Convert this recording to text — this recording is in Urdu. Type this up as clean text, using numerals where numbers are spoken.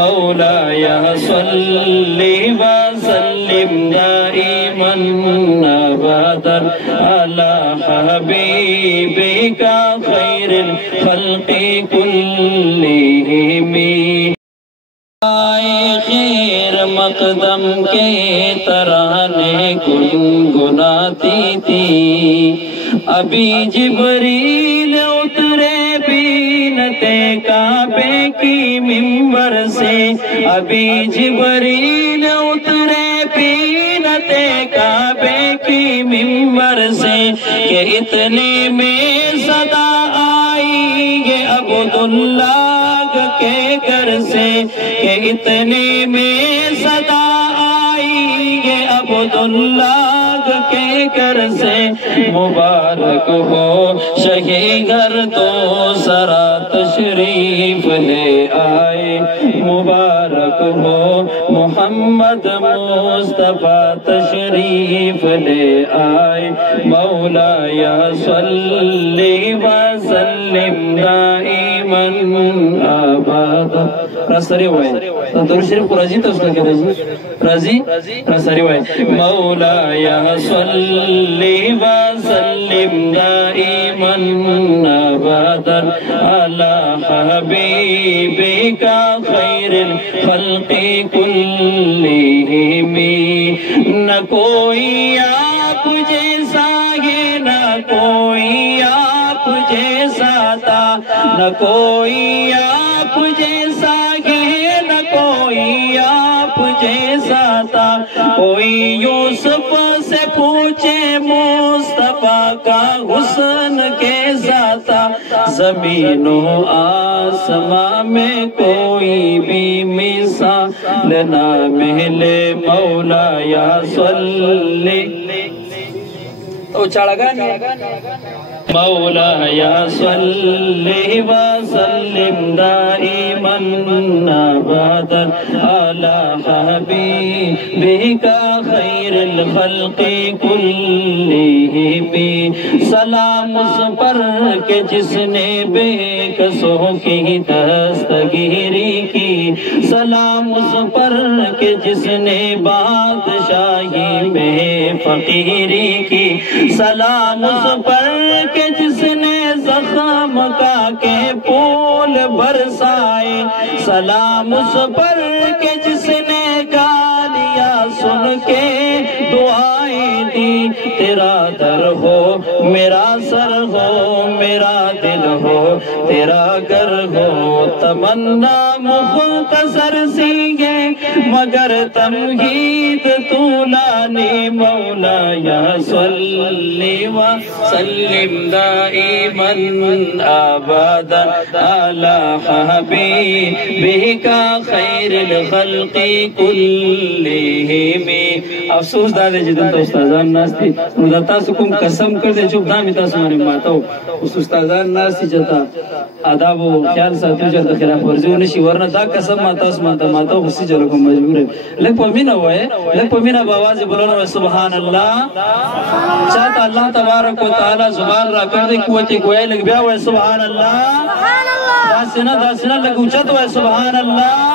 مولاي صل وسلم دائما أبدا على حبيبك خير الخلق كلهم خیر مقدم کے ترانے گنگناتی تھی ابھی جبریل اترے بینتے کعبے کی منبر سے ابھی جبریل اترے بینتے کعبے کی منبر سے کہ اتنے میں صدا آئی یہ عبداللہ کے گھر سے کہ اتنے میں صدا آئی یہ عبداللہ کے گھر سے مبارک ہو شہی گھر تو سرا تشریف لے آئے مبارک ہو محمد مصطفیٰ تشریف لے آئے مولاي صل وسلم دائما أبدا رسری ہوئے درود شریف کو راضی تو اس کا کیا راضی رسری ہوئے مولاي صل وسلم دائما أبدا على حبيبك خير الخلق كلهم نہ کوئی آپ جیسا ہے نہ کوئی آپ جیسا تھا نہ کوئی آپ جیسا ہے نہ کوئی آپ جیسا تھا کوئی یوسف سے پوچھے مصطفیٰ کا حسن کیسا تھا زمین و آسمان میں کوئی بھی مثال نہ ملے مولاي صل اچھاڑا گانا مولاي صل وسلم دائما أبدا على حبيبك خير الخلق كلهم سلام اس پر کہ جس نے بے کسوں کی دستگیری کی سلام اس پر کہ جس نے بادشاہی میں فقیری کی سلام اس پر کہ جس نے زخم کا کے پھول برسائے سلام اس پر کہ جس نے گالیاں سن کے دعائیں دی تیرا در ہو میرا سر ہو میرا دل ہو تیرا گھر ہو تمنا مختصر سی ہے مگر تمہید طولانی مولاي صل وسلم دائما أبدا على حبيبك خير الخلق كلهم افسوس دادے جدن تو استاذان ناس تھی مدہ تاسو کم قسم کردے چوب دامی تاسو مانے ماتاو اس استاذان ناس تھی جتا آداب و خیال ساتھو جتا خلاف ورزیو نشی ورنہ دا قسم ماتاس ماتاو خسی جلو کم مجبور ہے لگ پمینہ ہوئے لگ پمینہ باوازی بلونا و سبحان اللہ چاہتا اللہ تبارک و تعالی زبان را کردے قوتی گوئے لگ بیا ہوئے سبحان اللہ داسنا لگ اچھت ہوئے سبحان اللہ